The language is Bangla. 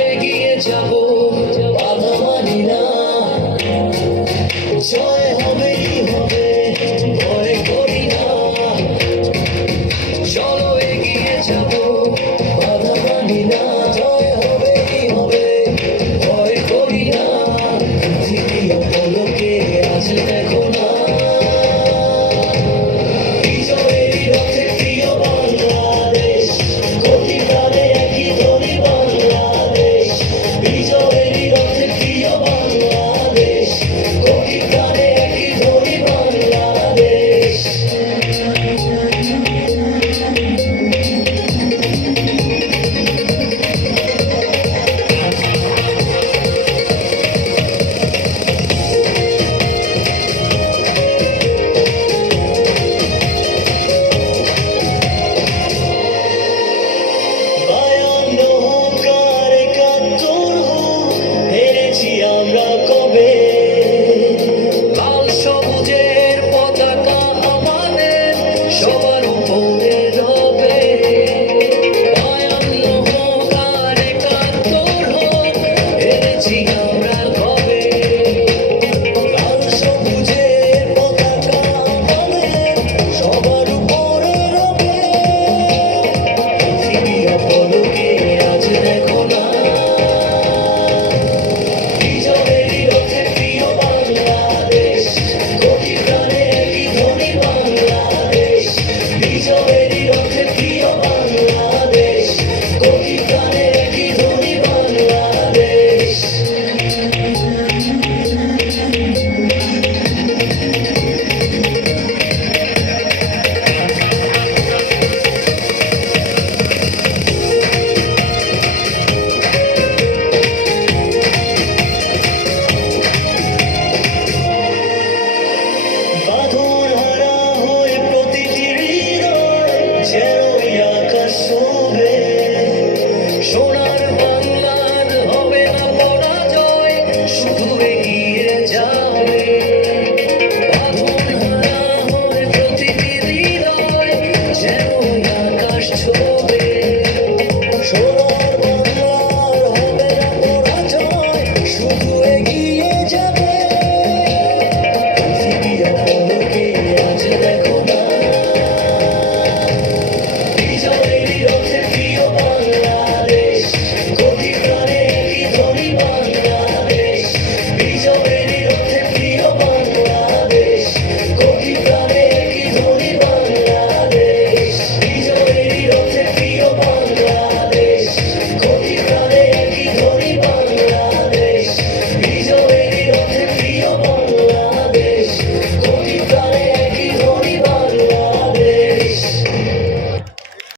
এগিয়ে যাব বাধা মানি না। জয় হবে Share